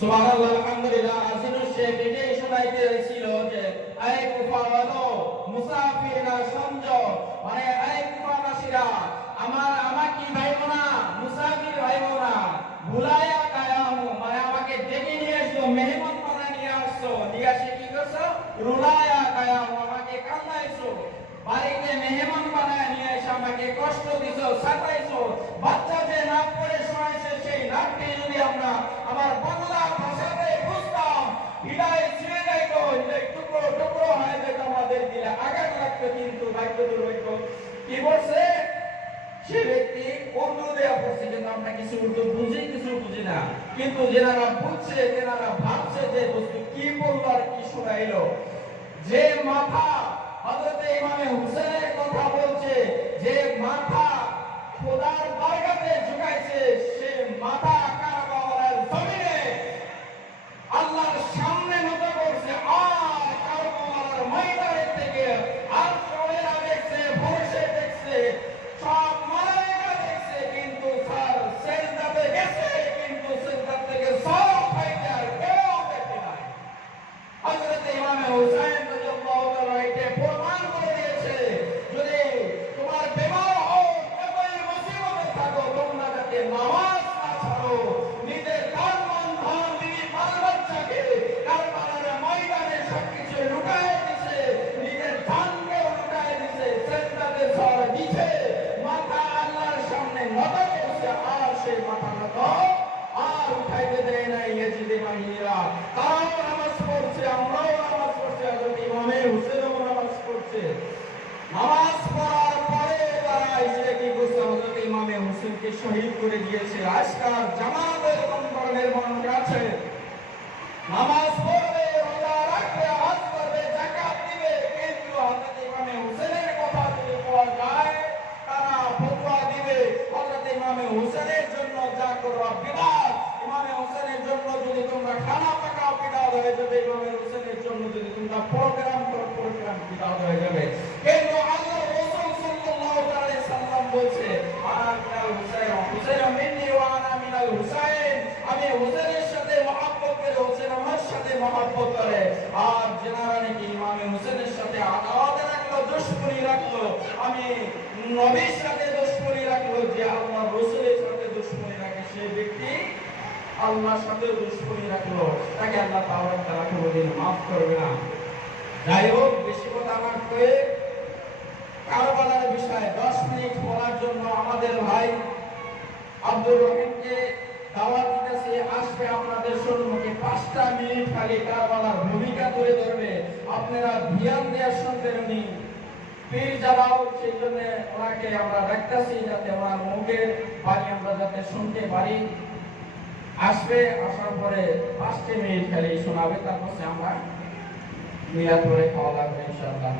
সুবহানাল্লাহ, আলহামদুলিল্লাহ। আজিনু শেখ এটাই শোনাইতেছিল যে আয় কুফাওয়ালো মুসাফিররা সমঝো, মানে আয় কুফাবাসীরা আমাকে ভাইবো না, মুসাফির ভাইবো না, ভুলায়া কায়ামু, মানে আমাকে ডেকে নিয়ে আসছো, মেহমান বানায় নিয়ে আসছো, নিয়ে আসে কি করছো? রুলায়া কায়ামু, আমাকে কান্দাইছো, বাড়িতে মেহমান বানায় নিয়ে এসে আমাকে কষ্ট দিছো, সাতাইছো। বাচ্চা যে নাক পড়ে শোনাইছে, সেই নাককে যদি আমরা আমার বাংলা ভাষাতে বুঝতাম, হৃদয় ছিঁড়ে যাইত, হৃদয় টুকরো টুকরো হয়ে যেত, আমাদের দিলে আঘাত লাগতো। কিন্তু ভাগ্য দুর্ভাগ্য কি বলছে সে ব্যক্তি? উর্দু দেওয়া পড়ছে, কিন্তু আমরা কিছু উর্দু বুঝি, কিছু বুঝি না। কিন্তু যারা বুঝছে, যারা ভাবছে যে বস্তু কি বললো আর কি শোনাইলো, যে মাথা হযরত ইমাম হুসাইনের কথা বলছে, যে মাথা খোদার বারগাতে ঝুঁকাইছে, সে মাথা কারবালার জমিনে আল্লাহর সামনে নত করছে। আর কারবালার ময়দানের থেকে আর সবেরা দেখছে, ফরশে দেখছে, সব মালায়েকা দেখছে, কিন্তু স্যার সেজদাতে গেছে, কিন্তু সেজদা থেকে সব ফাইতে আর কেউ দেখে নাই। হযরত ইমাম হুসাইন রাদিয়াল্লাহু তাআলা এটা প্রমাণ করে দিয়েছে, যদি তোমার বিবাহ হোক, কেবল মুসিবতে থাকো, তোমরা যাতে নামাজ না ছাড়ো, নিজের কান মন ধন বিবি বাল বাচ্চাকে কারবালার ময়দানে সবকিছু লুটায় দিছে, নিজের জানকে লুটায় দিছে, সেজদাতে সর দিছে, মাথা আল্লাহর সামনে নত করছে। আর সেই মাথা নত আর উঠাইতে দেয় নাই ইয়াজিদের বাহিনীরা। তারাও নামাজ পড়ছে, আমরাও নামাজ পড়ছি, হযরত ইমাম হুসাইনও নামাজ পড়ছে। নামাজ পড়ার পরে তারা এসে কি করছে? হযরত ইমাম হুসাইনকে শহীদ করে দিয়েছে। আজকাল জামাত এরকম ধরনের মানুষ আছে, নামাজ পড়বে, রোজা রাখবে, হজ করবে, যাকাত দিবে, কিন্তু হযরত ইমাম হুসাইনের কথা যদি পাওয়া যায়, তারা ফতোয়া দিবে হযরত ইমাম হুসাইনের জন্য যা করো বিদআত, ইমাম হুসাইনের জন্য যদি তোমরা খানা পাকাও বিদআত হয়ে যাবে, ইমাম হুসাইনের জন্য যদি তোমরা প্রোগ্রাম করো প্রোগ্রাম বিদআত হয়ে যাবে। কিন্তু আল্লাহ রাসূল সাল্লাল্লাহু আলাইহি সাল্লাম বলছে, আনা মিনাল হুসাইন, হুসাইন মিন্নি ওয়া আনা মিনাল হুসাইন, আমি হুসাইনের সাথে মহব্বত করে, হুসাইন আমার সাথে মহব্বত করে। আর যারা নাকি ইমাম হুসাইনের সাথে আদাওয়াত রাখলো, দুশমনি রাখলো, আমি নবীর সাথে দুশমনি রাখলো, যে আল্লাহ রাসূলের সাথে দুশমনি রাখে, সেই ব্যক্তি আল্লাহর সাথে দুশমনি রাখলো, তাকে আল্লাহ তাআলা কোনোদিন মাফ করবে না। যাই হোক, বেশি কথা আমার কয়ে কারবালার বিষয়ে 10 মিনিট বলার জন্য আমাদের ভাই আব্দুর রহিমকে দাওয়াত দিতেছি, আসবে আপনাদের সম্মুখে 5টা মিনিট খালি কারবালার ভূমিকা তুলে ধরবে। আপনারা ধ্যান দিয়ে শুনবেন, উনি পীর জ্বালাও, সেই জন্য ওনাকে আমরা ডাকতেছি, যাতে ওনার মুখের বাণী আমরা যাতে শুনতে পারি। আসবে, আসার পরে 5টা মিনিট খালি শোনাবে, তারপর আমরা মিলাদ করে খাওয়া লাগবে ইনশাআল্লাহ।